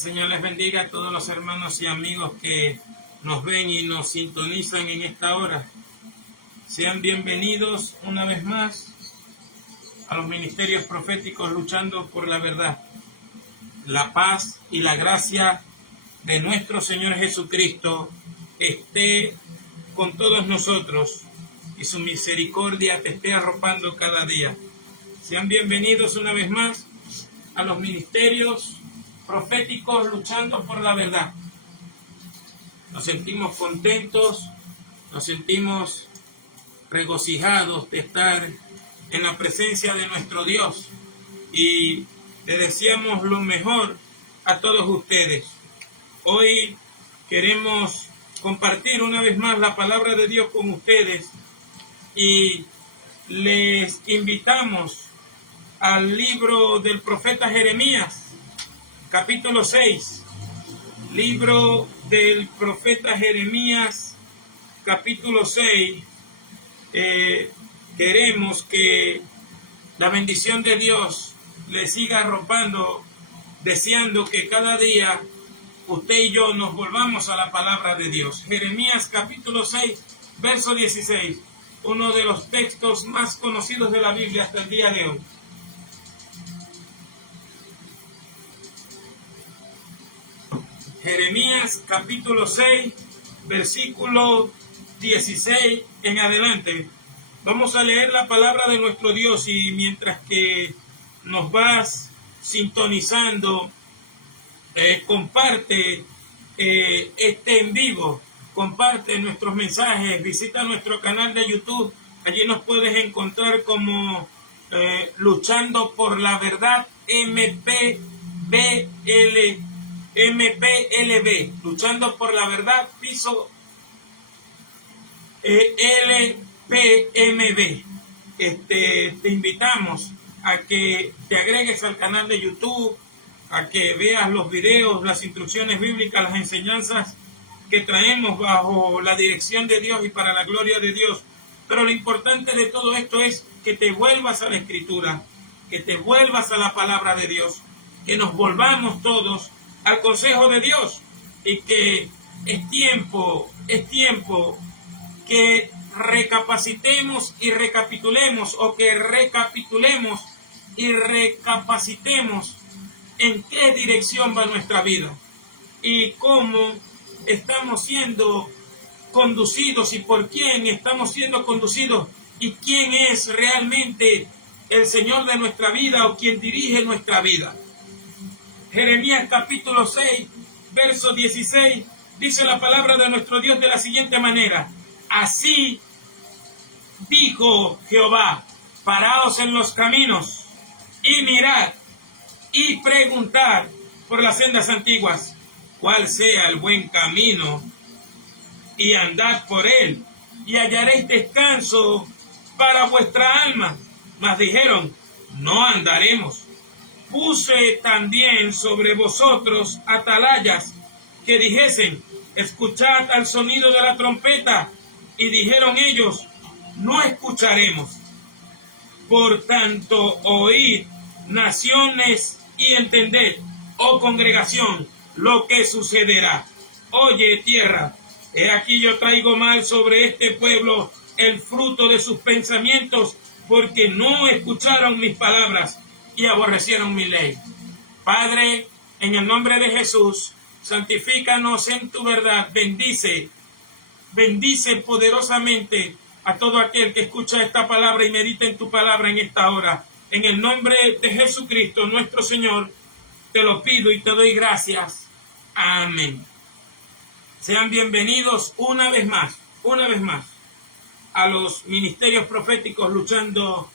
Señor les bendiga a todos los hermanos y amigos que nos ven y nos sintonizan en esta hora. Sean bienvenidos una vez más a los ministerios proféticos luchando por la verdad. La paz y la gracia de nuestro Señor Jesucristo esté con todos nosotros y su misericordia te esté arropando cada día. Sean bienvenidos una vez más a los ministerios proféticos luchando por la verdad. Nos sentimos contentos, nos sentimos regocijados de estar en la presencia de nuestro Dios y le deseamos lo mejor a todos ustedes. Hoy queremos compartir una vez más la palabra de Dios con ustedes y les invitamos al libro del profeta Jeremías, capítulo 6, libro del profeta Jeremías, capítulo 6. Queremos que la bendición de Dios le siga arropando, deseando que cada día usted y yo nos volvamos a la palabra de Dios. Jeremías capítulo 6, verso 16, uno de los textos más conocidos de la Biblia hasta el día de hoy. Jeremías capítulo 6, versículo 16 en adelante. Vamos a leer la palabra de nuestro Dios y mientras que nos vas sintonizando, comparte este en vivo, comparte nuestros mensajes, visita nuestro canal de YouTube. Allí nos puedes encontrar como Luchando por la Verdad MPLB, Luchando por la Verdad, piso LPMB. Te invitamos a que te agregues al canal de YouTube, a que veas los videos, las instrucciones bíblicas, las enseñanzas que traemos bajo la dirección de Dios y para la gloria de Dios. Pero lo importante de todo esto es que te vuelvas a la Escritura, que te vuelvas a la palabra de Dios, que nos volvamos todos al consejo de Dios y que es tiempo que recapacitemos y recapitulemos, o que recapitulemos y recapacitemos en qué dirección va nuestra vida y cómo estamos siendo conducidos y por quién estamos siendo conducidos y quién es realmente el Señor de nuestra vida o quien dirige nuestra vida. Jeremías capítulo 6, verso 16, dice la palabra de nuestro Dios de la siguiente manera: así dijo Jehová, paraos en los caminos y mirad y preguntad por las sendas antiguas, cuál sea el buen camino, y andad por él, y hallaréis descanso para vuestra alma. Mas dijeron, no andaremos. Puse también sobre vosotros atalayas que dijesen, escuchad al sonido de la trompeta. Y dijeron ellos, no escucharemos. Por tanto, oíd, naciones, y entended, oh congregación, lo que sucederá. Oye, tierra, he aquí yo traigo mal sobre este pueblo el fruto de sus pensamientos, porque no escucharon mis palabras y aborrecieron mi ley. Padre, en el nombre de Jesús, santifícanos en tu verdad. Bendice poderosamente a todo aquel que escucha esta palabra y medita en tu palabra en esta hora. En el nombre de Jesucristo, nuestro Señor, te lo pido y te doy gracias. Amén. Sean bienvenidos una vez más, a los ministerios proféticos luchando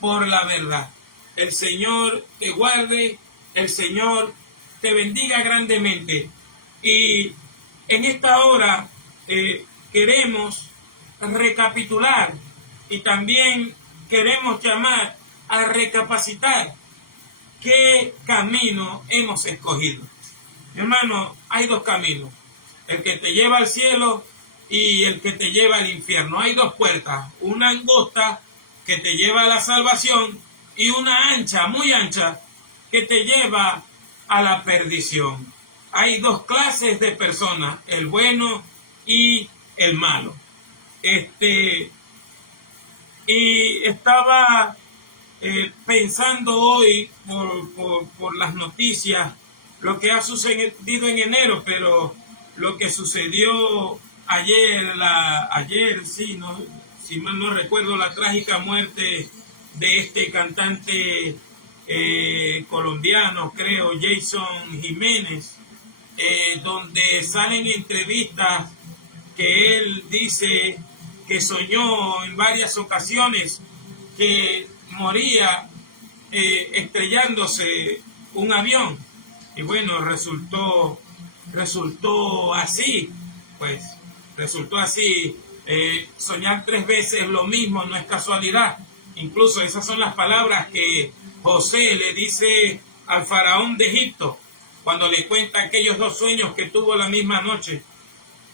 por la verdad. El Señor te guarde, el Señor te bendiga grandemente. Y en esta hora queremos recapitular y también queremos llamar a recapacitar qué camino hemos escogido. Hermano, hay dos caminos: el que te lleva al cielo y el que te lleva al infierno. Hay dos puertas, una angosta que te lleva a la salvación y una ancha, muy ancha, que te lleva a la perdición. hay dos clases de personas, el bueno y el malo. Y estaba pensando hoy por las noticias, lo que ha sucedido en enero, pero lo que sucedió ayer, sí, no, si mal no recuerdo, la trágica muerte de este cantante colombiano, creo, Jason Jiménez, donde salen entrevistas que él dice que soñó en varias ocasiones que moría estrellándose un avión. Y bueno, resultó así, pues resultó así. Soñar 3 veces lo mismo no es casualidad. Incluso esas son las palabras que José le dice al faraón de Egipto cuando le cuenta aquellos 2 sueños que tuvo la misma noche.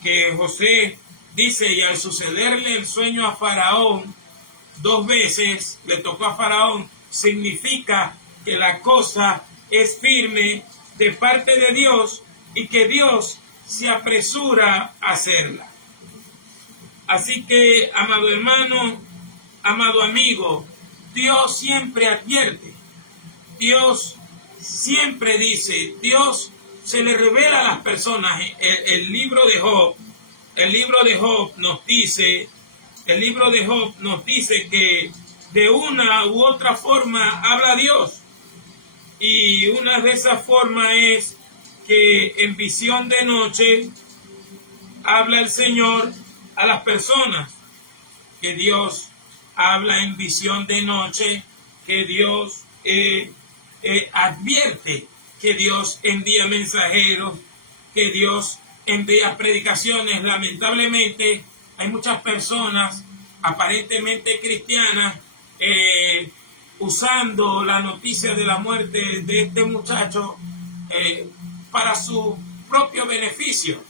Que José dice, y al sucederle el sueño a Faraón 2 veces, le tocó a Faraón, significa que la cosa es firme de parte de Dios y que Dios se apresura a hacerla. Así que, amado hermano, amado amigo, Dios siempre advierte, Dios siempre dice, Dios se le revela a las personas. El libro de Job nos dice que de una u otra forma habla Dios. Y una de esas formas es que en visión de noche habla el Señor a las personas, que Dios habla en visión de noche, que Dios advierte, que Dios envía mensajeros, que Dios envía predicaciones. Lamentablemente hay muchas personas aparentemente cristianas usando la noticia de la muerte de este muchacho para su propio beneficio,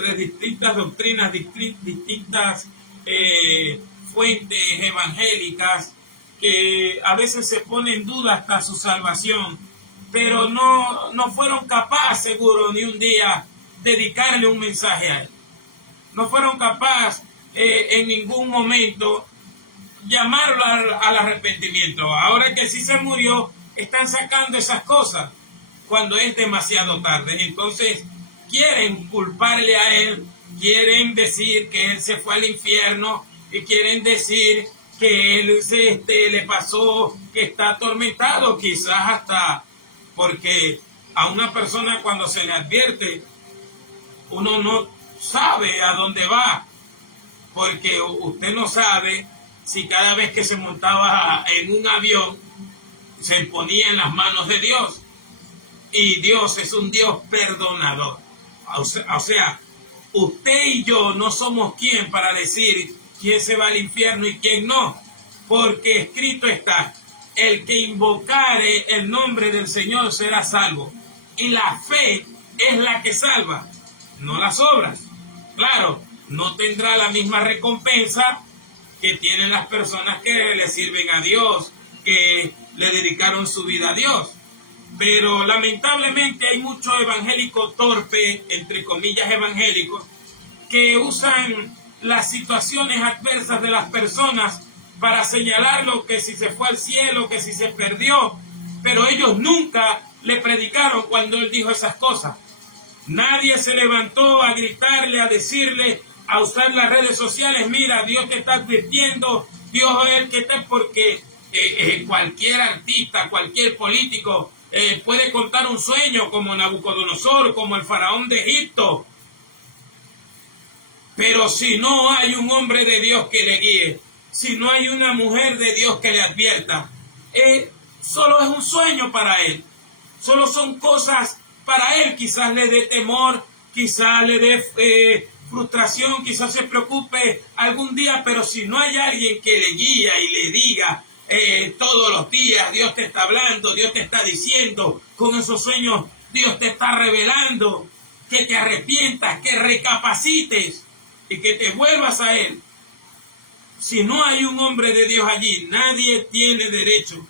de distintas doctrinas, distintas fuentes evangélicas, que a veces se pone en duda hasta su salvación, pero no fueron capaces, seguro, ni un día dedicarle un mensaje a él. No fueron capaces en ningún momento llamarlo al arrepentimiento. Ahora que sí se murió, están sacando esas cosas cuando es demasiado tarde. Entonces quieren culparle a él, quieren decir que él se fue al infierno y quieren decir que él le pasó, que está atormentado, quizás hasta porque a una persona cuando se le advierte, uno no sabe a dónde va, porque usted no sabe si cada vez que se montaba en un avión se ponía en las manos de Dios. Y Dios es un Dios perdonador. O sea, usted y yo no somos quien para decir quién se va al infierno y quién no, porque escrito está, el que invocare el nombre del Señor será salvo. Y la fe es la que salva, no las obras. Claro, no tendrá la misma recompensa que tienen las personas que le sirven a Dios, que le dedicaron su vida a Dios. Pero lamentablemente hay mucho evangélico torpe, entre comillas evangélicos, que usan las situaciones adversas de las personas para señalarlo, que si se fue al cielo, que si se perdió, pero ellos nunca le predicaron cuando él dijo esas cosas. Nadie se levantó a gritarle, a decirle, a usar las redes sociales, mira, Dios te está advirtiendo, Dios es el que está, porque cualquier artista, cualquier político puede contar un sueño como Nabucodonosor, como el faraón de Egipto. Pero si no hay un hombre de Dios que le guíe, si no hay una mujer de Dios que le advierta, solo es un sueño para él. Solo son cosas para él. Quizás le dé temor, quizás le dé frustración, quizás se preocupe algún día, pero si no hay alguien que le guía y le diga todos los días, Dios te está hablando, Dios te está diciendo, con esos sueños Dios te está revelando, que te arrepientas, que recapacites y que te vuelvas a Él. Si no hay un hombre de Dios allí, nadie tiene derecho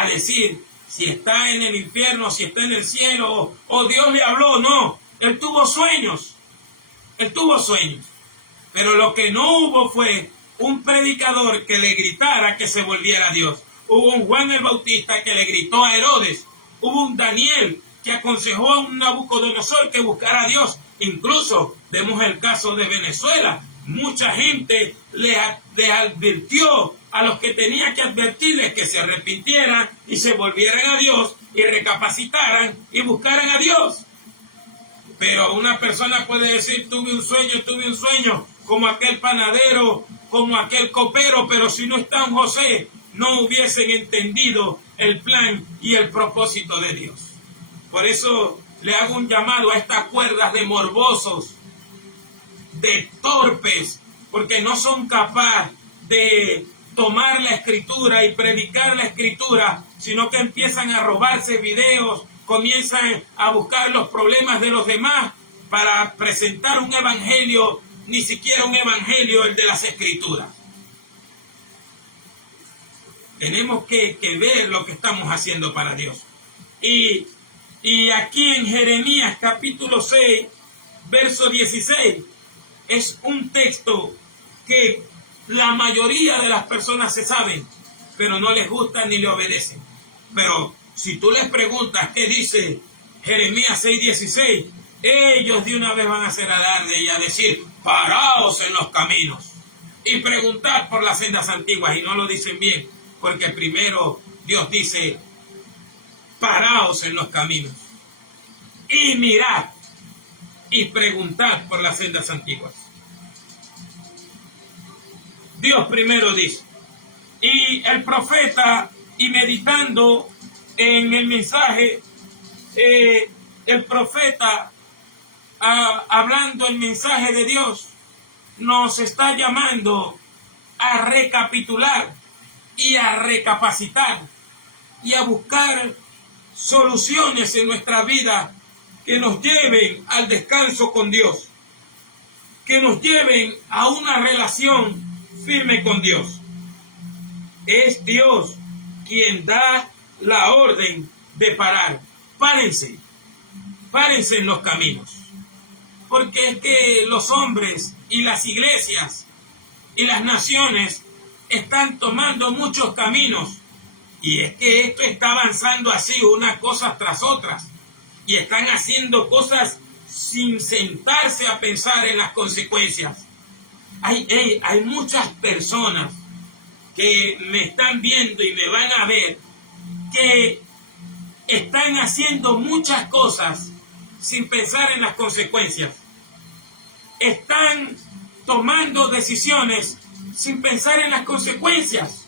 a decir si está en el infierno, si está en el cielo, o Dios le habló. No, él tuvo sueños. Él tuvo sueños. Pero lo que no hubo fue un predicador que le gritara que se volviera a Dios. Hubo un Juan el Bautista que le gritó a Herodes. Hubo un Daniel que aconsejó a un Nabucodonosor que buscara a Dios. Incluso vemos el caso de Venezuela. Mucha gente le advirtió a los que tenía que advertirles que se arrepintieran y se volvieran a Dios y recapacitaran y buscaran a Dios. Pero una persona puede decir, tuve un sueño, como aquel panadero, como aquel copero, pero si no está un José, no hubiesen entendido el plan y el propósito de Dios. Por eso le hago un llamado a estas cuerdas de morbosos, de torpes, porque no son capaces de tomar la escritura y predicar la escritura, sino que empiezan a robarse videos, comienzan a buscar los problemas de los demás para presentar un evangelio, ni siquiera un evangelio el de las escrituras. Tenemos que ver lo que estamos haciendo para Dios. Y aquí en Jeremías capítulo 6, verso 16, es un texto que la mayoría de las personas se saben, pero no les gusta ni le obedecen. Pero si tú les preguntas qué dice Jeremías 6:16, ellos de una vez van a hacer alarde y a decir, paraos en los caminos y preguntad por las sendas antiguas, y no lo dicen bien, porque primero Dios dice, paraos en los caminos y mirad y preguntad por las sendas antiguas. Dios primero dice. Y el profeta, y meditando en el mensaje, el profeta, hablando el mensaje de Dios, nos está llamando a recapitular y a recapacitar y a buscar soluciones en nuestra vida que nos lleven al descanso con Dios, que nos lleven a una relación firme con Dios. Es Dios quien da la orden de parar. Párense en los caminos, porque es que los hombres y las iglesias y las naciones están tomando muchos caminos, y es que esto está avanzando así, unas cosas tras otras, y están haciendo cosas sin sentarse a pensar en las consecuencias. Hay muchas personas que me están viendo y me van a ver, que están haciendo muchas cosas sin pensar en las consecuencias. Están tomando decisiones sin pensar en las consecuencias.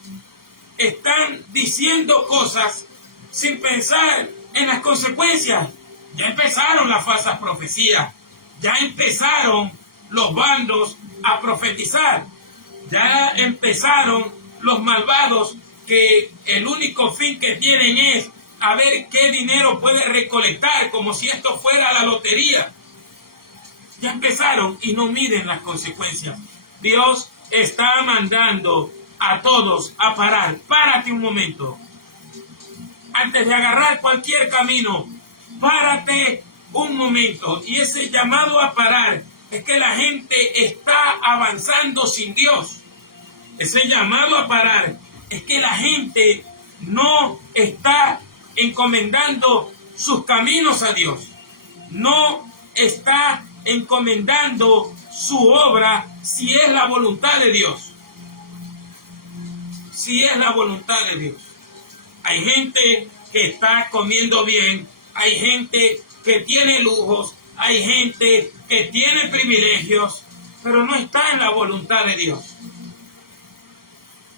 Están diciendo cosas sin pensar en las consecuencias. Ya empezaron las falsas profecías, ya empezaron los bandos a profetizar, ya empezaron los malvados que el único fin que tienen es a ver qué dinero puede recolectar, como si esto fuera la lotería. Ya empezaron y no miden las consecuencias. Dios está mandando a todos a parar. Párate un momento. Antes de agarrar cualquier camino, párate un momento. Y ese llamado a parar es que la gente está avanzando sin Dios. Ese llamado a parar es que la gente no está encomendando sus caminos a Dios. No está encomendando su obra si es la voluntad de Dios. Si es la voluntad de Dios. Hay gente que está comiendo bien, hay gente que tiene lujos, hay gente que tiene privilegios, pero no está en la voluntad de Dios.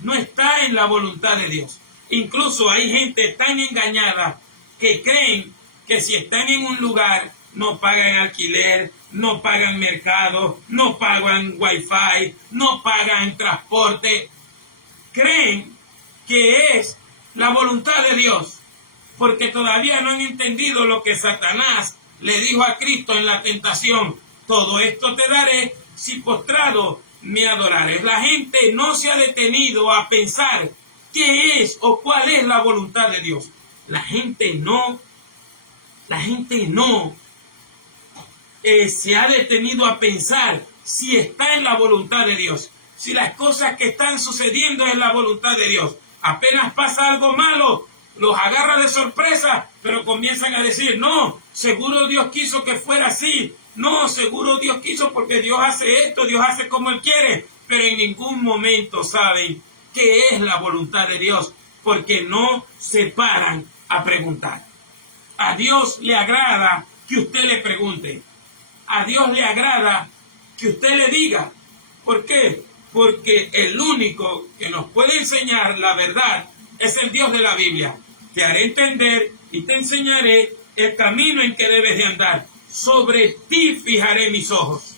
No está en la voluntad de Dios. Incluso hay gente tan engañada que creen que si están en un lugar no pagan alquiler, no pagan mercado, no pagan wifi, no pagan transporte. Creen que es la voluntad de Dios, porque todavía no han entendido lo que Satanás le dijo a Cristo en la tentación: todo esto te daré si postrado me adorares. La gente no se ha detenido a pensar qué es o cuál es la voluntad de Dios. La gente no se ha detenido a pensar si está en la voluntad de Dios, si las cosas que están sucediendo es la voluntad de Dios. Apenas pasa algo malo, los agarra de sorpresa, pero comienzan a decir, no, seguro Dios quiso que fuera así, no, seguro Dios quiso porque Dios hace esto, Dios hace como Él quiere, pero en ningún momento saben qué es la voluntad de Dios, porque no se paran a preguntar. A Dios le agrada que usted le pregunte. A Dios le agrada que usted le diga. ¿Por qué? Porque el único que nos puede enseñar la verdad es el Dios de la Biblia. Te haré entender y te enseñaré el camino en que debes de andar. Sobre ti fijaré mis ojos.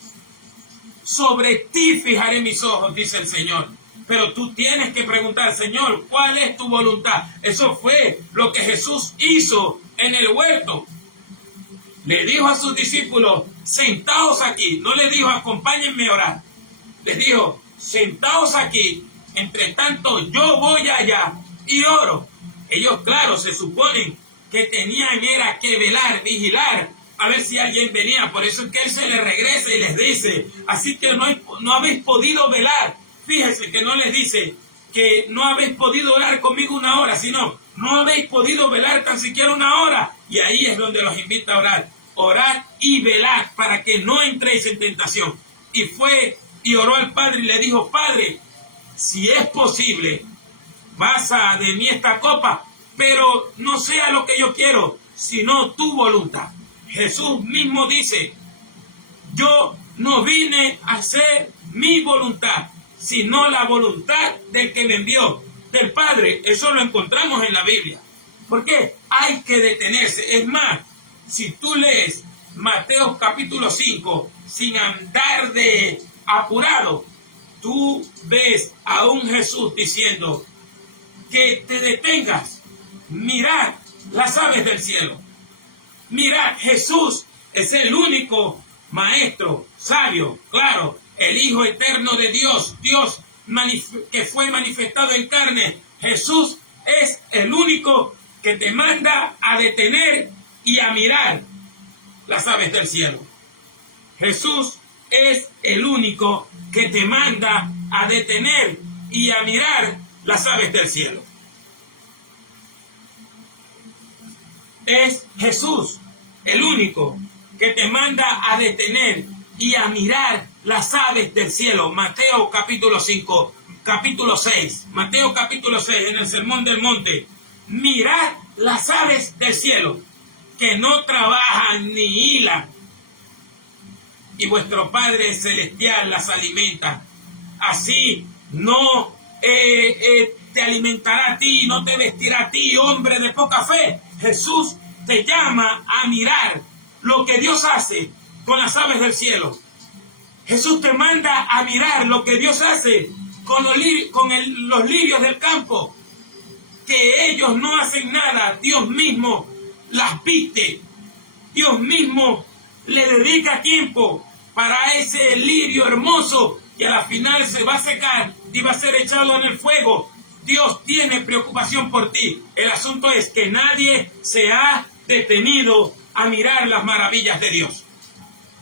Sobre ti fijaré mis ojos, dice el Señor. Pero tú tienes que preguntar, Señor, ¿cuál es tu voluntad? Eso fue lo que Jesús hizo en el huerto. Le dijo a sus discípulos, sentaos aquí. No le dijo, acompáñenme a orar. Les dijo, sentaos aquí. Entre tanto, yo voy allá y oro. Ellos, claro, se suponen que tenían era que velar, vigilar, a ver si alguien venía. Por eso es que Él se les regresa y les dice, así que no habéis podido velar. Fíjense que no les dice que no habéis podido orar conmigo una hora, sino no habéis podido velar tan siquiera una hora. Y ahí es donde los invita a orar. Orad y velad para que no entréis en tentación. Y fue y oró al Padre y le dijo, Padre, si es posible, pasa de mí esta copa, pero no sea lo que yo quiero, sino tu voluntad. Jesús mismo dice, yo no vine a hacer mi voluntad, sino la voluntad del que me envió, del Padre. Eso lo encontramos en la Biblia. ¿Por qué? Hay que detenerse. Es más, si tú lees Mateo capítulo 5, sin andar de apurado, tú ves a un Jesús diciendo que te detengas, mirad las aves del cielo. Mirad, Jesús es el único maestro, sabio, claro, el Hijo eterno de Dios, Dios que fue manifestado en carne. Jesús es el único que te manda a detener y a mirar las aves del cielo. Jesús es el único que te manda a detener y a mirar las aves del cielo. Es Jesús el único que te manda a detener y a mirar las aves del cielo. Mateo capítulo 5, capítulo 6. Mateo capítulo 6, en el Sermón del Monte. Mirad las aves del cielo, que no trabajan ni hilan, y vuestro Padre Celestial las alimenta. Así no te alimentará a ti, no te vestirá a ti, hombre de poca fe. Jesús te llama a mirar lo que Dios hace con las aves del cielo. Jesús te manda a mirar lo que Dios hace con los lirios del campo, que ellos no hacen nada. Dios mismo las viste. Dios mismo le dedica tiempo para ese lirio hermoso que a la final se va a secar y va a ser echado en el fuego. Dios tiene preocupación por ti. El asunto es que nadie se ha detenido a mirar las maravillas de Dios.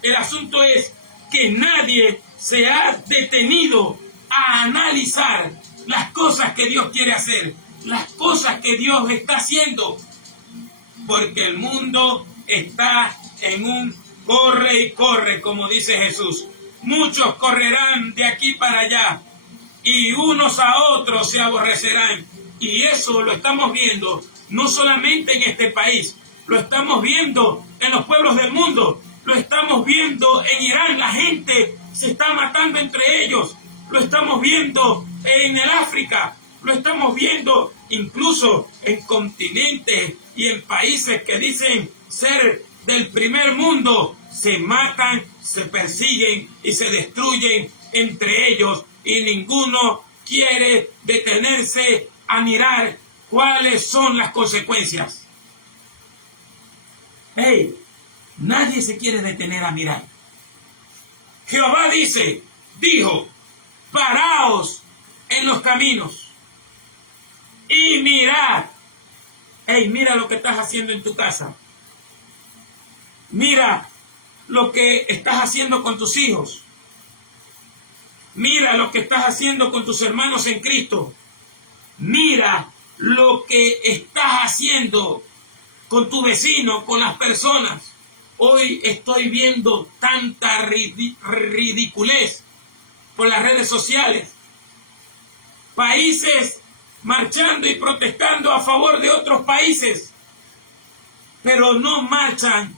El asunto es que nadie se ha detenido a analizar las cosas que Dios quiere hacer, las cosas que Dios está haciendo, porque el mundo está en un corre y corre, como dice Jesús. Muchos correrán de aquí para allá y unos a otros se aborrecerán. Y eso lo estamos viendo no solamente en este país, lo estamos viendo en los pueblos del mundo, lo estamos viendo en Irán, la gente se está matando entre ellos, lo estamos viendo en el África, lo estamos viendo incluso en continentes y en países que dicen ser del primer mundo. Se matan, se persiguen y se destruyen entre ellos, y ninguno quiere detenerse a mirar cuáles son las consecuencias. Hey, nadie se quiere detener a mirar. Jehová dijo, paraos en los caminos y mirad. Hey, mira lo que estás haciendo en tu casa. Mira lo que estás haciendo con tus hijos. Mira lo que estás haciendo con tus hermanos en Cristo. Mira lo que estás haciendo con tu vecino, con las personas. Hoy estoy viendo tanta ridiculez por las redes sociales. Países marchando y protestando a favor de otros países, pero no marchan,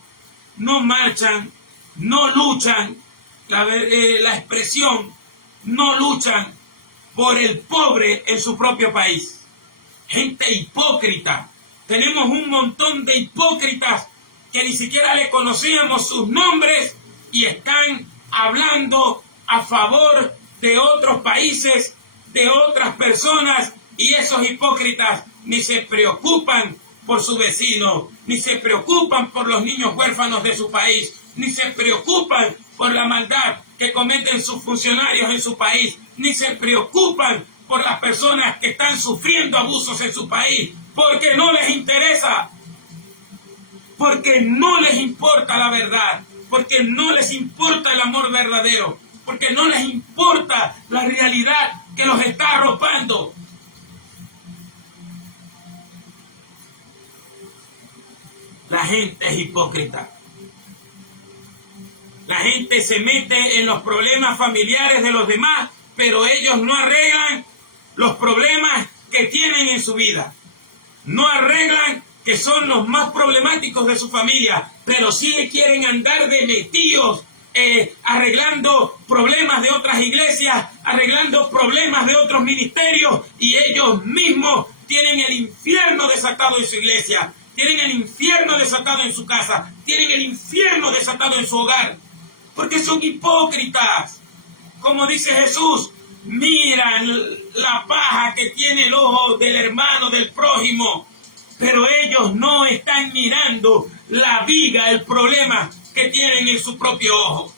no luchan, la expresión, no luchan por el pobre en su propio país. Gente hipócrita. Tenemos un montón de hipócritas que ni siquiera le conocíamos sus nombres y están hablando a favor de otros países, de otras personas, y esos hipócritas ni se preocupan por su vecino, ni se preocupan por los niños huérfanos de su país, ni se preocupan por la maldad que cometen sus funcionarios en su país, ni se preocupan por las personas que están sufriendo abusos en su país, porque no les interesa, porque no les importa la verdad, porque no les importa el amor verdadero, porque no les importa la realidad que los está arropando. La gente es hipócrita. La gente se mete en los problemas familiares de los demás, pero ellos no arreglan los problemas que tienen en su vida. No arreglan que son los más problemáticos de su familia, pero sí quieren andar de metidos, arreglando problemas de otras iglesias, arreglando problemas de otros ministerios, y ellos mismos tienen el infierno desatado en su iglesia, tienen el infierno desatado en su casa, tienen el infierno desatado en su hogar, porque son hipócritas. Como dice Jesús, miran la paja que tiene el ojo del hermano, del prójimo, pero ellos no están mirando la viga, el problema que tienen en su propio ojo.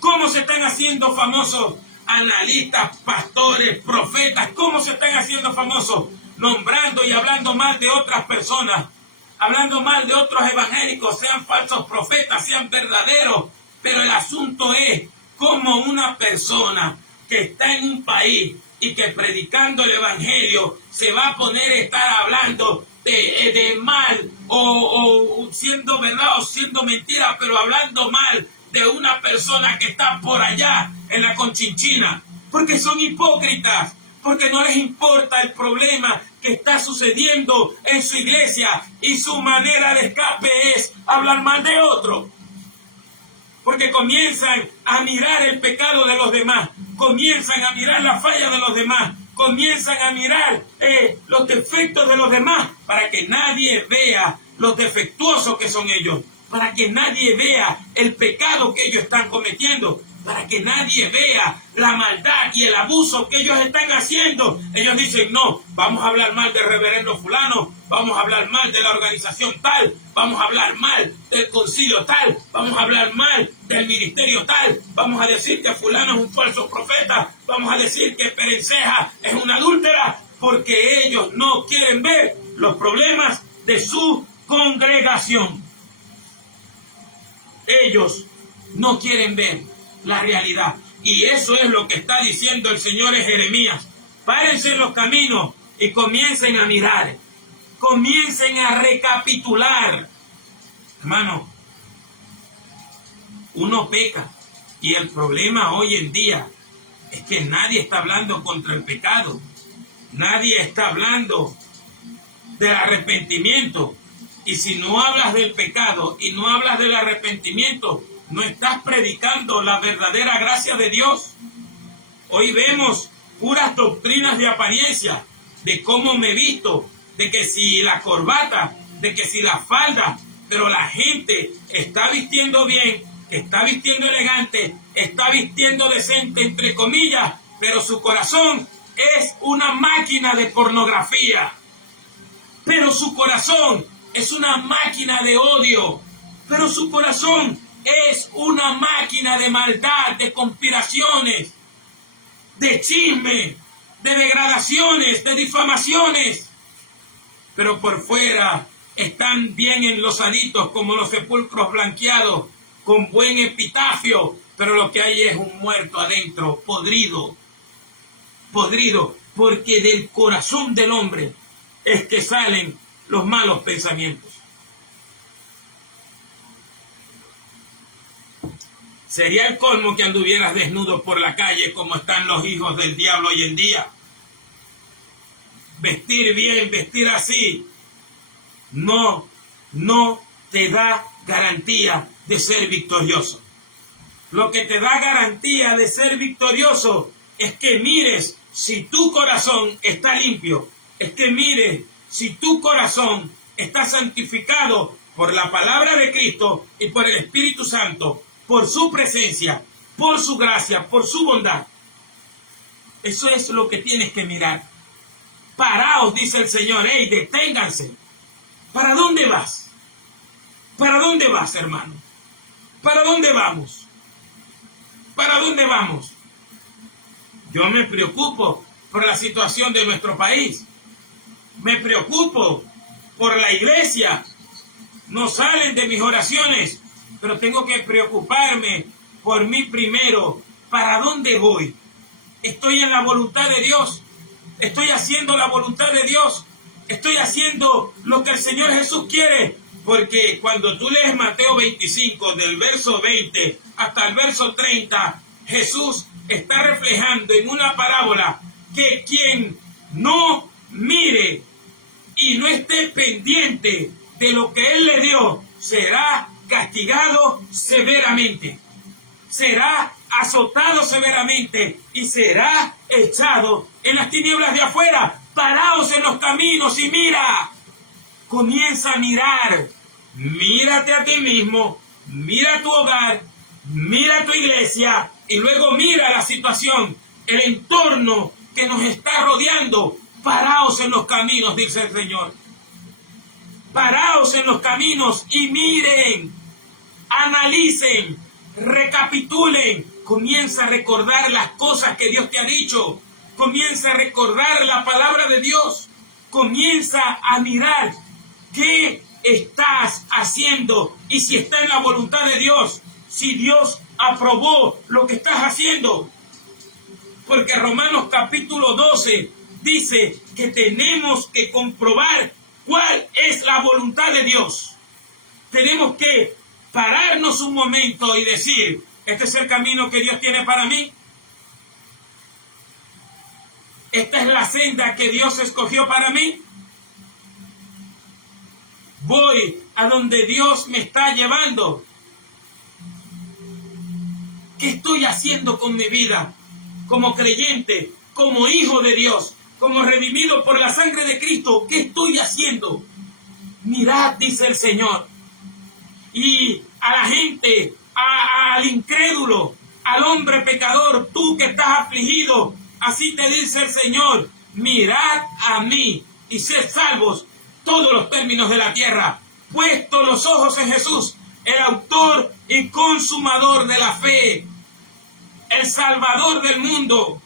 ¿Cómo se están haciendo famosos analistas, pastores, profetas? ¿Cómo se están haciendo famosos? Nombrando y hablando mal de otras personas, hablando mal de otros evangélicos, sean falsos profetas, sean verdaderos. Pero el asunto es cómo una persona que está en un país y que predicando el evangelio se va a poner a estar hablando de mal o siendo verdad o siendo mentira, pero hablando mal de una persona que está por allá en la Conchinchina, porque son hipócritas, porque no les importa el problema que está sucediendo en su iglesia y su manera de escape es hablar mal de otro. Porque comienzan a mirar el pecado de los demás, comienzan a mirar la falla de los demás, comienzan a mirar los defectos de los demás, para que nadie vea los defectuosos que son ellos, para que nadie vea el pecado que ellos están cometiendo, para que nadie vea la maldad y el abuso que ellos están haciendo. Ellos dicen, no, vamos a hablar mal del reverendo fulano, vamos a hablar mal de la organización tal, vamos a hablar mal del concilio tal, vamos a hablar mal del ministerio tal, vamos a decir que fulano es un falso profeta, vamos a decir que Perenceja es una adúltera, porque ellos no quieren ver los problemas de su congregación. Ellos no quieren ver la realidad. Y eso es lo que está diciendo el Señor en Jeremías. Párense en los caminos y comiencen a mirar. Comiencen a recapitular. Hermano, uno peca. Y el problema hoy en día es que nadie está hablando contra el pecado. Nadie está hablando del arrepentimiento. Y si no hablas del pecado y no hablas del arrepentimiento, no estás predicando la verdadera gracia de Dios. Hoy vemos puras doctrinas de apariencia, de cómo me visto, de que si la corbata, de que si la falda, pero la gente está vistiendo bien, está vistiendo elegante, está vistiendo decente, entre comillas, pero su corazón es una máquina de pornografía. Pero su corazón es una máquina de odio, pero su corazón es una máquina de maldad, de conspiraciones, de chisme, de degradaciones, de difamaciones, pero por fuera están bien enlosaditos como los sepulcros blanqueados, con buen epitafio, pero lo que hay es un muerto adentro, podrido, porque del corazón del hombre es que salen los malos pensamientos. Sería el colmo que anduvieras desnudo por la calle como están los hijos del diablo hoy en día. Vestir bien, vestir así, no te da garantía de ser victorioso. Lo que te da garantía de ser victorioso es que mires si tu corazón está limpio, es que mires si tu corazón está santificado por la palabra de Cristo y por el Espíritu Santo, por su presencia, por su gracia, por su bondad. Eso es lo que tienes que mirar. Paraos, dice el Señor, deténganse. ¿Para dónde vas? ¿Para dónde vas, hermano? ¿Para dónde vamos? ¿Para dónde vamos? Yo me preocupo por la situación de nuestro país. Me preocupo por la iglesia. No salen de mis oraciones, pero tengo que preocuparme por mí primero. ¿Para dónde voy? ¿Estoy en la voluntad de Dios? ¿Estoy haciendo la voluntad de Dios? ¿Estoy haciendo lo que el Señor Jesús quiere? Porque cuando tú lees Mateo 25, del verso 20 hasta el verso 30, Jesús está reflejando en una parábola que quien no mire y no esté pendiente de lo que Él le dio, será castigado severamente, será azotado severamente y será echado en las tinieblas de afuera. Paraos en los caminos y mira. Comienza a mirar. Mírate a ti mismo, mira tu hogar, mira tu iglesia y luego mira la situación, el entorno que nos está rodeando. Paraos en los caminos, dice el Señor. Paraos en los caminos y miren, analicen, recapitulen. Comienza a recordar las cosas que Dios te ha dicho. Comienza a recordar la palabra de Dios. Comienza a mirar qué estás haciendo y si está en la voluntad de Dios, si Dios aprobó lo que estás haciendo. Porque Romanos capítulo 12 dice que tenemos que comprobar cuál es la voluntad de Dios. Tenemos que pararnos un momento y decir, ¿este es el camino que Dios tiene para mí? ¿Esta es la senda que Dios escogió para mí? ¿Voy a donde Dios me está llevando? ¿Qué estoy haciendo con mi vida? Como creyente, como hijo de Dios, como redimido por la sangre de Cristo, ¿qué estoy haciendo? Mirad, dice el Señor. Y a la gente, al incrédulo, al hombre pecador, tú que estás afligido, así te dice el Señor, mirad a mí y sed salvos todos los términos de la tierra, puesto los ojos en Jesús, el autor y consumador de la fe, el salvador del mundo.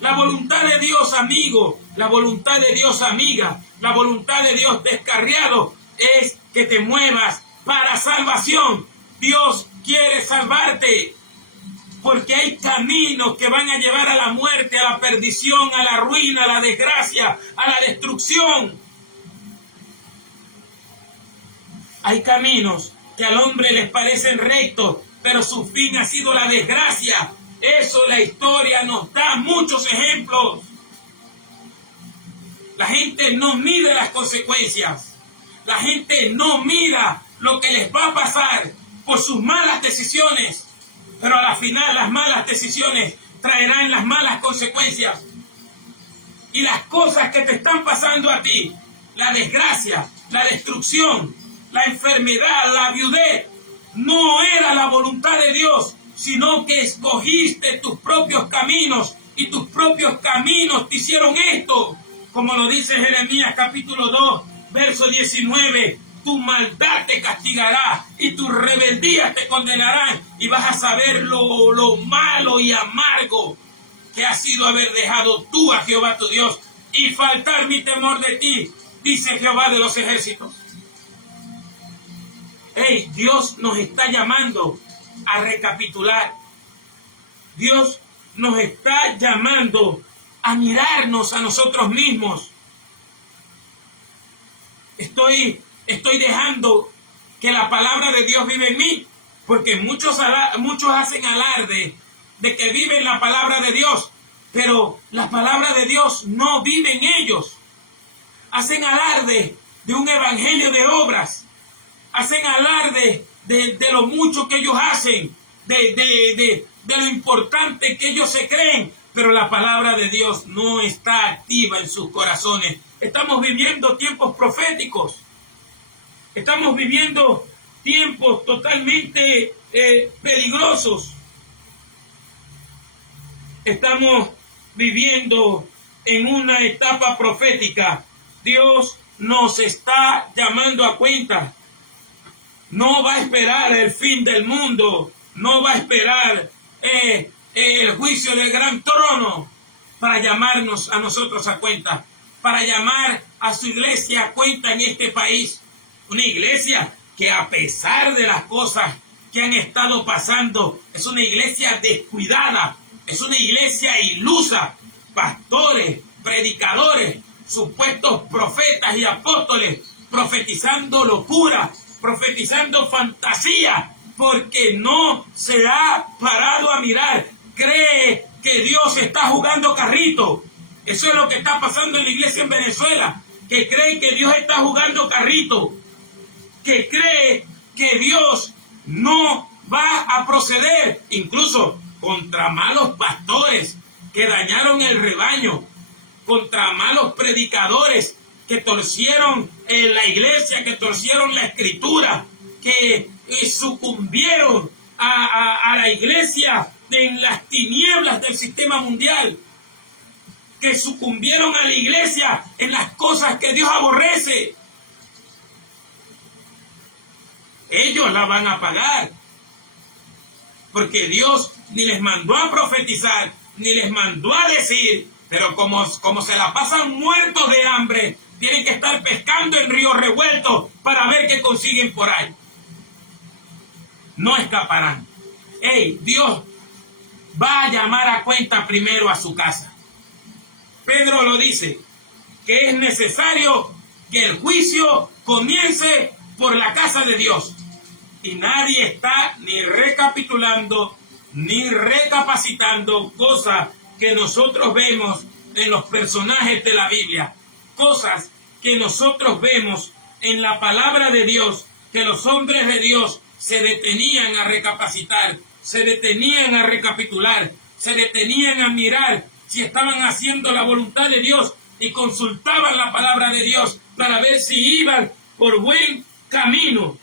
La voluntad de Dios, amigo, la voluntad de Dios, amiga, la voluntad de Dios, descarriado, es que te muevas para salvación. Dios quiere salvarte, porque hay caminos que van a llevar a la muerte, a la perdición, a la ruina, a la desgracia, a la destrucción. Hay caminos que al hombre les parecen rectos, pero su fin ha sido la desgracia. Eso la historia nos da muchos ejemplos. La gente no mide las consecuencias. La gente no mira lo que les va a pasar por sus malas decisiones. Pero a la final las malas decisiones traerán las malas consecuencias. Y las cosas que te están pasando a ti, la desgracia, la destrucción, la enfermedad, la viudez, no era la voluntad de Dios, sino que escogiste tus propios caminos y tus propios caminos te hicieron esto. Como lo dice Jeremías capítulo 2, verso 19, tu maldad te castigará y tus rebeldías te condenarán y vas a saber lo malo y amargo que ha sido haber dejado tú a Jehová tu Dios y faltar mi temor de ti, dice Jehová de los ejércitos. Hey, Dios nos está llamando a recapitular. Dios nos está llamando a mirarnos a nosotros mismos. Estoy dejando que la palabra de Dios vive en mí, porque muchos hacen alarde de que viven la palabra de Dios, pero la palabra de Dios no vive en ellos. Hacen alarde de un evangelio de obras, hacen alarde de lo mucho que ellos hacen, de lo importante que ellos se creen, pero la palabra de Dios no está activa en sus corazones. Estamos viviendo tiempos proféticos, estamos viviendo tiempos totalmente peligrosos. Estamos viviendo en una etapa profética. Dios nos está llamando a cuenta. No va a esperar el fin del mundo, no va a esperar el juicio del gran trono para llamarnos a nosotros a cuenta, para llamar a su iglesia a cuenta en este país. Una iglesia que, a pesar de las cosas que han estado pasando, es una iglesia descuidada, es una iglesia ilusa. Pastores, predicadores, supuestos profetas y apóstoles, profetizando locura, profetizando fantasía, porque no se ha parado a mirar. Cree que Dios está jugando carrito. Eso es lo que está pasando en la iglesia en Venezuela, que cree que Dios está jugando carrito, que cree que Dios no va a proceder, incluso contra malos pastores que dañaron el rebaño, contra malos predicadores que torcieron en la iglesia, que torcieron la escritura, que sucumbieron a la iglesia en las tinieblas del sistema mundial, que sucumbieron a la iglesia en las cosas que Dios aborrece. Ellos la van a pagar, porque Dios ni les mandó a profetizar, ni les mandó a decir, pero como se la pasan muertos de hambre, tienen que estar pescando en ríos revueltos para ver qué consiguen por ahí. No escaparán. Hey, Dios va a llamar a cuenta primero a su casa. Pedro lo dice, que es necesario que el juicio comience por la casa de Dios. Y nadie está ni recapitulando, ni recapacitando cosas que nosotros vemos en los personajes de la Biblia, cosas que nosotros vemos en la palabra de Dios, que los hombres de Dios se detenían a recapacitar, se detenían a recapitular, se detenían a mirar si estaban haciendo la voluntad de Dios y consultaban la palabra de Dios para ver si iban por buen camino.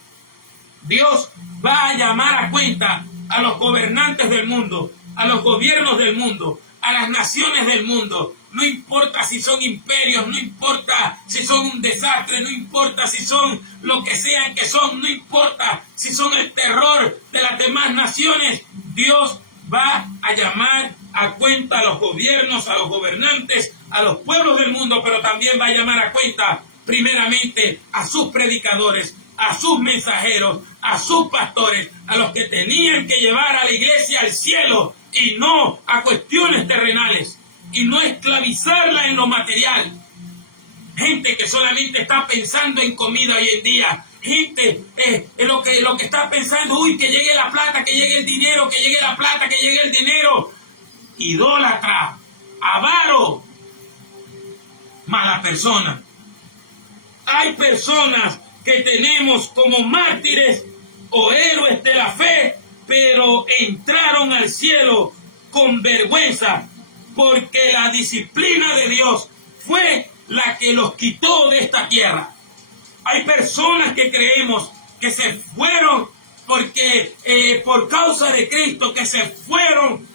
Dios va a llamar a cuenta a los gobernantes del mundo, a los gobiernos del mundo, a las naciones del mundo. No importa si son imperios, no importa si son un desastre, no importa si son lo que sean que son, no importa si son el terror de las demás naciones. Dios va a llamar a cuenta a los gobiernos, a los gobernantes, a los pueblos del mundo, pero también va a llamar a cuenta primeramente a sus predicadores, a sus mensajeros, a sus pastores, a los que tenían que llevar a la iglesia al cielo y no a cuestiones terrenales, y no esclavizarla en lo material. Gente que solamente está pensando en comida hoy en día, gente en lo que está pensando, que llegue la plata, que llegue el dinero, que llegue la plata, que llegue el dinero. Idólatra, avaro, mala persona. Hay personas que tenemos como mártires o héroes de la fe, pero entraron al cielo con vergüenza, porque la disciplina de Dios fue la que los quitó de esta tierra. Hay personas que creemos que se fueron porque por causa de Cristo, que se fueron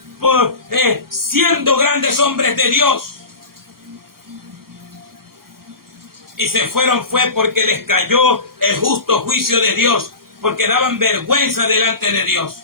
siendo grandes hombres de Dios. Y se fueron fue porque les cayó el justo juicio de Dios, porque daban vergüenza delante de Dios.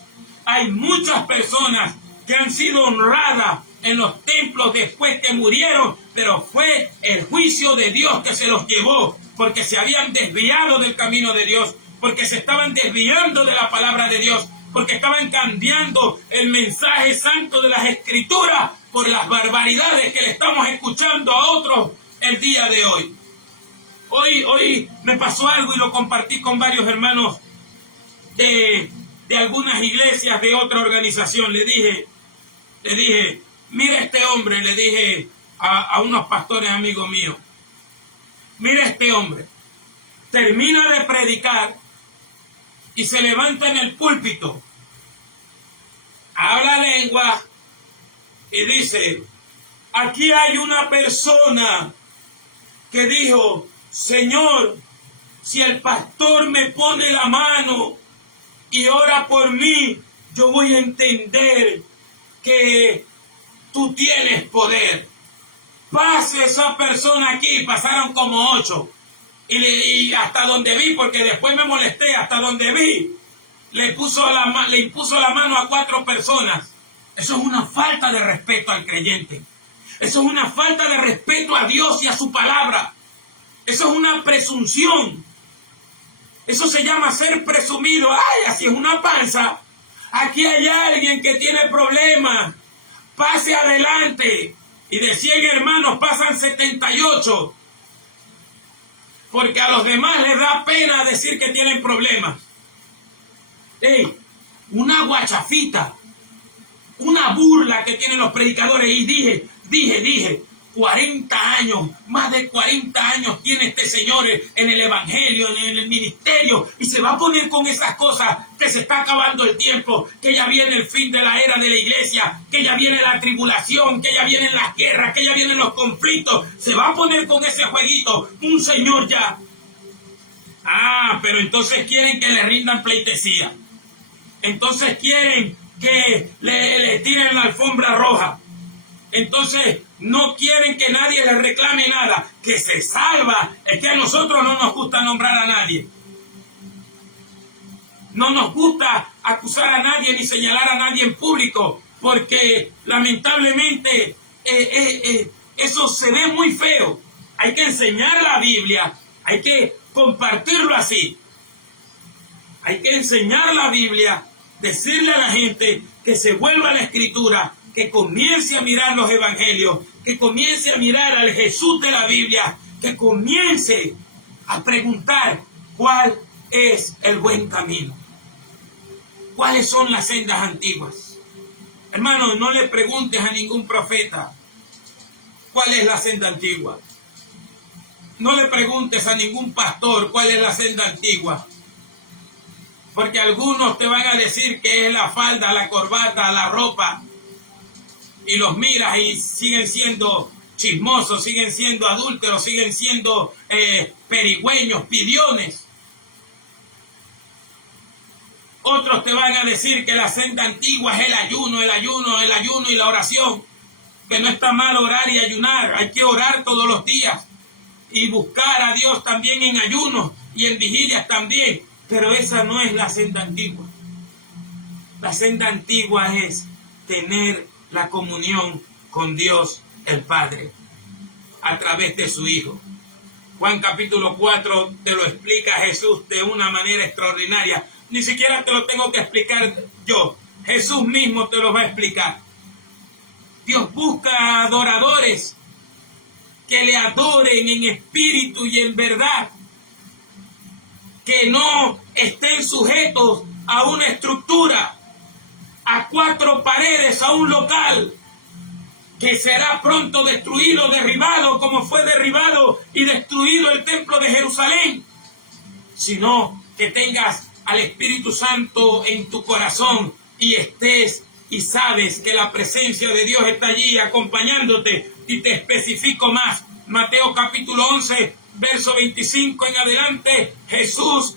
Hay muchas personas que han sido honradas en los templos después que murieron, pero fue el juicio de Dios que se los llevó, porque se habían desviado del camino de Dios, porque se estaban desviando de la palabra de Dios, porque estaban cambiando el mensaje santo de las Escrituras por las barbaridades que le estamos escuchando a otros el día de hoy. Hoy me pasó algo y lo compartí con varios hermanos de algunas iglesias de otra organización. Le dije, mira este hombre, le dije a unos pastores amigos míos, mira este hombre, termina de predicar y se levanta en el púlpito, habla lengua y dice, aquí hay una persona que dijo, Señor, si el pastor me pone la mano y ora por mí, yo voy a entender que tú tienes poder. Pase esa persona aquí. Pasaron como 8. Y hasta donde vi, porque después me molesté, hasta donde vi, le impuso la mano a 4 personas. Eso es una falta de respeto al creyente. Eso es una falta de respeto a Dios y a su palabra. Eso es una presunción. Eso se llama ser presumido. ¡Ay, así es una panza! Aquí hay alguien que tiene problemas. Pase adelante. Y de 100 hermanos pasan 78. Porque a los demás les da pena decir que tienen problemas. Una guachafita. Una burla que tienen los predicadores. Y dije, 40 años, más de 40 años tiene este señor en el evangelio, en el ministerio, y se va a poner con esas cosas, que se está acabando el tiempo, que ya viene el fin de la era de la iglesia, que ya viene la tribulación, que ya vienen las guerras, que ya vienen los conflictos. Se va a poner con ese jueguito, un señor ya. Pero entonces quieren que le rindan pleitesía. Entonces quieren que le tiren la alfombra roja. Entonces no quieren que nadie les reclame nada, que se salva. Es que a nosotros no nos gusta nombrar a nadie. No nos gusta acusar a nadie ni señalar a nadie en público, porque lamentablemente eso se ve muy feo. Hay que enseñar la Biblia, hay que compartirlo así. Hay que enseñar la Biblia, decirle a la gente que se vuelva a la Escritura, que comience a mirar los evangelios, que comience a mirar al Jesús de la Biblia, que comience a preguntar cuál es el buen camino, cuáles son las sendas antiguas. Hermano, no le preguntes a ningún profeta cuál es la senda antigua. No le preguntes a ningún pastor cuál es la senda antigua, porque algunos te van a decir que es la falda, la corbata, la ropa, y los miras y siguen siendo chismosos, siguen siendo adúlteros, siguen siendo perigüeños, pidiones. Otros te van a decir que la senda antigua es el ayuno y la oración, que no está mal orar y ayunar, hay que orar todos los días y buscar a Dios también en ayunos y en vigilias también, pero esa no es la senda antigua. La senda antigua es tener la comunión con Dios el Padre a través de su Hijo. Juan capítulo 4 te lo explica Jesús de una manera extraordinaria. Ni siquiera te lo tengo que explicar yo. Jesús mismo te lo va a explicar. Dios busca adoradores que le adoren en espíritu y en verdad, que no estén sujetos a una estructura, a 4 paredes, a un local que será pronto destruido, derribado, como fue derribado y destruido el templo de Jerusalén, sino que tengas al Espíritu Santo en tu corazón y estés y sabes que la presencia de Dios está allí acompañándote. Y te especifico más, Mateo capítulo 11, verso 25 en adelante, Jesús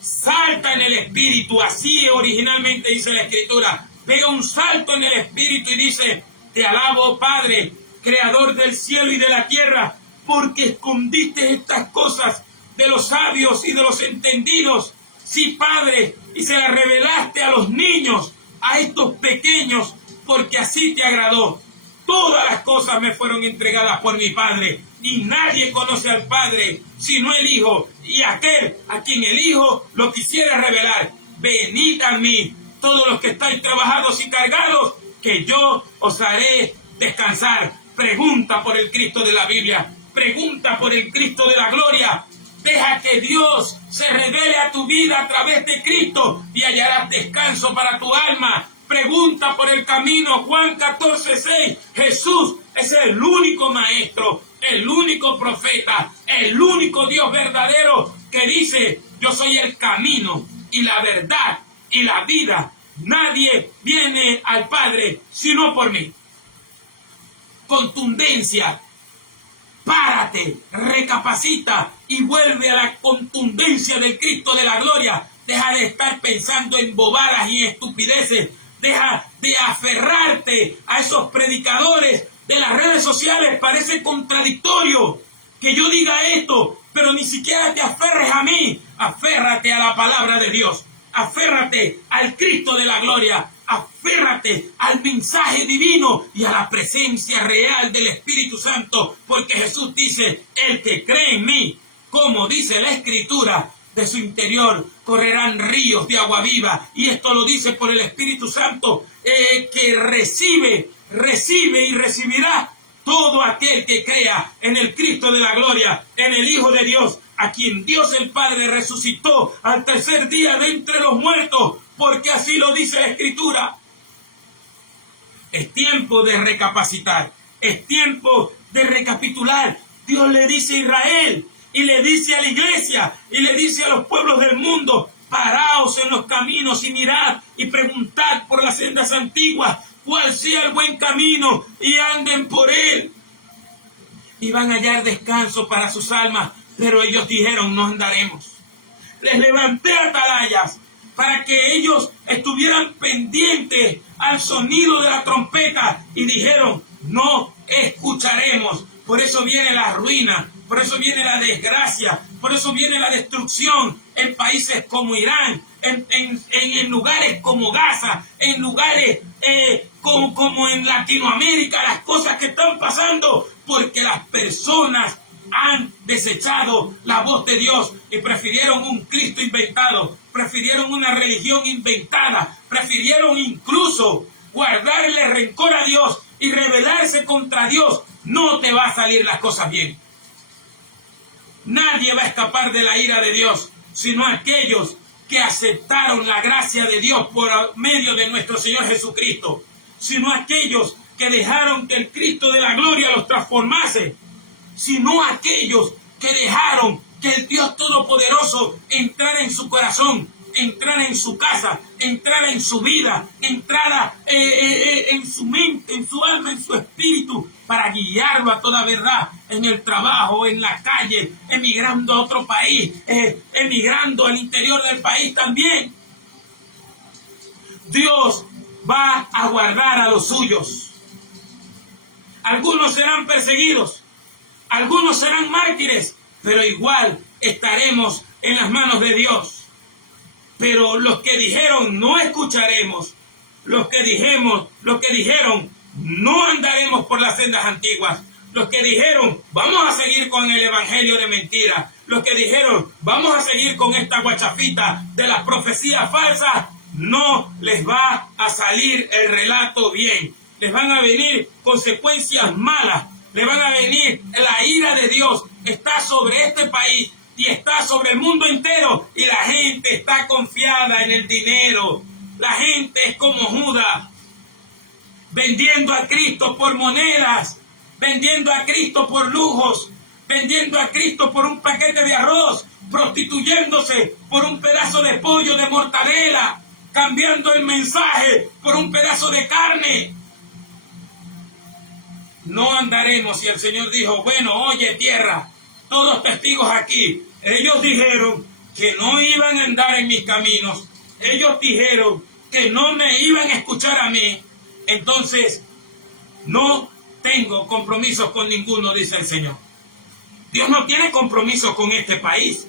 salta en el Espíritu, así originalmente dice la Escritura, pega un salto en el Espíritu y dice, te alabo, Padre, Creador del cielo y de la tierra, porque escondiste estas cosas de los sabios y de los entendidos, sí, Padre, y se las revelaste a los niños, a estos pequeños, porque así te agradó. Todas las cosas me fueron entregadas por mi Padre, y nadie conoce al Padre sino el Hijo, y aquel a quien el Hijo lo quisiera revelar. Venid a mí, todos los que estáis trabajados y cargados, que yo os haré descansar. Pregunta por el Cristo de la Biblia, pregunta por el Cristo de la gloria. Deja que Dios se revele a tu vida a través de Cristo y hallarás descanso para tu alma. Pregunta por el camino. Juan 14:6. Jesús es el único maestro, el único profeta, el único Dios verdadero que dice: yo soy el camino y la verdad y la vida. Nadie viene al Padre sino por mí. Contundencia. Párate, recapacita y vuelve a la contundencia del Cristo de la gloria. Deja de estar pensando en bobadas y estupideces. Deja de aferrarte a esos predicadores de las redes sociales. Parece contradictorio que yo diga esto, pero ni siquiera te aferres a mí. Aférrate a la palabra de Dios. Aférrate al Cristo de la gloria. Aférrate al mensaje divino y a la presencia real del Espíritu Santo, porque Jesús dice: el que cree en mí, como dice la Escritura, de su interior correrán ríos de agua viva. Y esto lo dice por el Espíritu Santo, que recibe y recibirá todo aquel que crea en el Cristo de la gloria, en el Hijo de Dios, a quien Dios el Padre resucitó al tercer día de entre los muertos, porque así lo dice la Escritura. Es tiempo de recapacitar, es tiempo de recapitular. Dios le dice a Israel, y le dice a la iglesia, y le dice a los pueblos del mundo: paraos en los caminos y mirad y preguntad por las sendas antiguas cuál sea el buen camino, y anden por él, y van a hallar descanso para sus almas. Pero ellos dijeron: no andaremos. Les levanté atalayas para que ellos estuvieran pendientes al sonido de la trompeta, y dijeron: no escucharemos. Por eso viene la ruina, por eso viene la desgracia, por eso viene la destrucción en países como Irán, en lugares como Gaza, en lugares como en Latinoamérica, las cosas que están pasando, porque las personas han desechado la voz de Dios y prefirieron un Cristo inventado, prefirieron una religión inventada, prefirieron incluso guardarle rencor a Dios y rebelarse contra Dios. No te va a salir las cosas bien. Nadie va a escapar de la ira de Dios, sino aquellos que aceptaron la gracia de Dios por medio de nuestro Señor Jesucristo, sino aquellos que dejaron que el Cristo de la gloria los transformase, sino aquellos que dejaron que el Dios Todopoderoso entrara en su corazón, entrara en su casa, entrara en su vida, entrara en su mente, en su alma, en su espíritu, para guiarlo a toda verdad, en el trabajo, en la calle, emigrando a otro país, emigrando al interior del país también. Dios va a guardar a los suyos. Algunos serán perseguidos, algunos serán mártires, pero igual estaremos en las manos de Dios. Pero los que dijeron no escucharemos, los que dijeron no andaremos por las sendas antiguas, los que dijeron vamos a seguir con el evangelio de mentira, los que dijeron vamos a seguir con esta guachafita de las profecías falsas, no les va a salir el relato bien. Les van a venir consecuencias malas, les van a venir, la ira de Dios está sobre este país y está sobre el mundo entero, y la gente está confiada en el dinero. La gente es como Judas, vendiendo a Cristo por monedas, vendiendo a Cristo por lujos, vendiendo a Cristo por un paquete de arroz, prostituyéndose por un pedazo de pollo de mortadela, cambiando el mensaje por un pedazo de carne. No andaremos. Y el Señor dijo: bueno, oye tierra, todos testigos aquí, ellos dijeron que no iban a andar en mis caminos, ellos dijeron que no me iban a escuchar a mí, entonces no tengo compromisos con ninguno, dice el Señor. Dios no tiene compromisos con este país.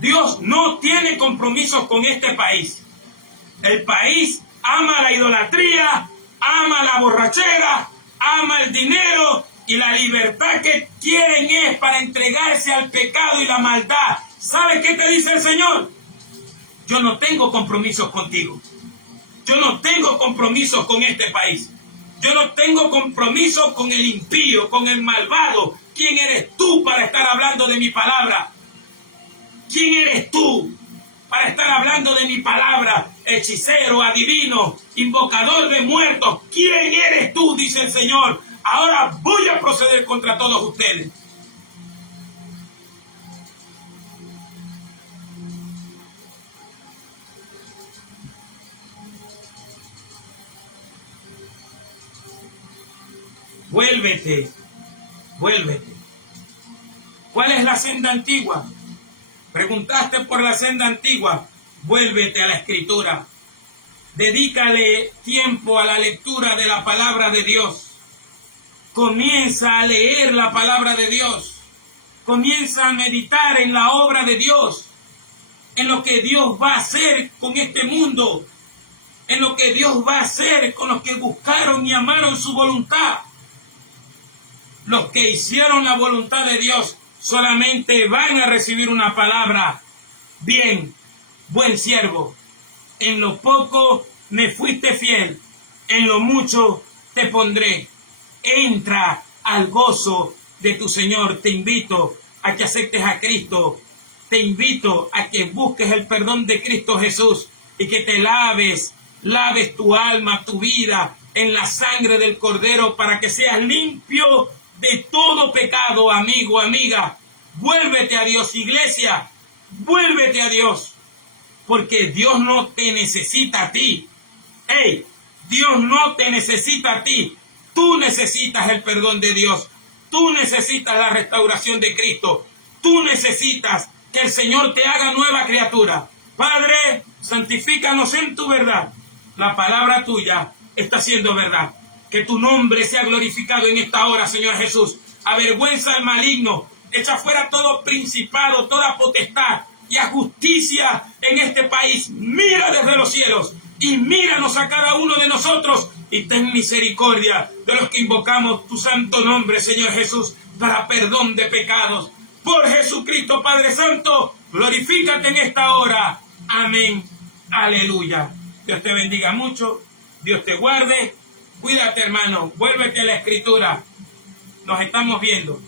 Dios no tiene compromisos con este país. El país ama la idolatría, ama la borrachera, ama el dinero, y la libertad que quieren es para entregarse al pecado y la maldad. ¿Sabes qué te dice el Señor? Yo no tengo compromisos contigo. Yo no tengo compromisos con este país. Yo no tengo compromisos con el impío, con el malvado. ¿Quién eres tú para estar hablando de mi palabra? ¿Quién eres tú para estar hablando de mi palabra? Hechicero, adivino, invocador de muertos. ¿Quién eres tú? Dice el Señor. Ahora voy a proceder contra todos ustedes. Vuélvete, vuélvete. ¿Cuál es la senda antigua? Preguntaste por la senda antigua. Vuélvete a la Escritura. Dedícale tiempo a la lectura de la palabra de Dios. Comienza a leer la palabra de Dios. Comienza a meditar en la obra de Dios, en lo que Dios va a hacer con este mundo, en lo que Dios va a hacer con los que buscaron y amaron su voluntad. Los que hicieron la voluntad de Dios solamente van a recibir una palabra. Bien, buen siervo, en lo poco me fuiste fiel, en lo mucho te pondré. Entra al gozo de tu Señor. Te invito a que aceptes a Cristo. Te invito a que busques el perdón de Cristo Jesús y que te laves tu alma, tu vida en la sangre del Cordero para que seas limpio de todo pecado, amigo, amiga. Vuélvete a Dios, iglesia. Vuélvete a Dios. Porque Dios no te necesita a ti. ¡Ey! Dios no te necesita a ti. Tú necesitas el perdón de Dios. Tú necesitas la restauración de Cristo. Tú necesitas que el Señor te haga nueva criatura. Padre, santifícanos en tu verdad. La palabra tuya está siendo verdad. Que tu nombre sea glorificado en esta hora, Señor Jesús. Avergüenza al maligno. Echa fuera todo principado, toda potestad y a justicia en este país. Mira desde los cielos y míranos a cada uno de nosotros y ten misericordia de los que invocamos tu santo nombre, Señor Jesús, para perdón de pecados. Por Jesucristo, Padre Santo, glorifícate en esta hora. Amén. Aleluya. Dios te bendiga mucho. Dios te guarde. Cuídate, hermano. Vuélvete a la Escritura. Nos estamos viendo.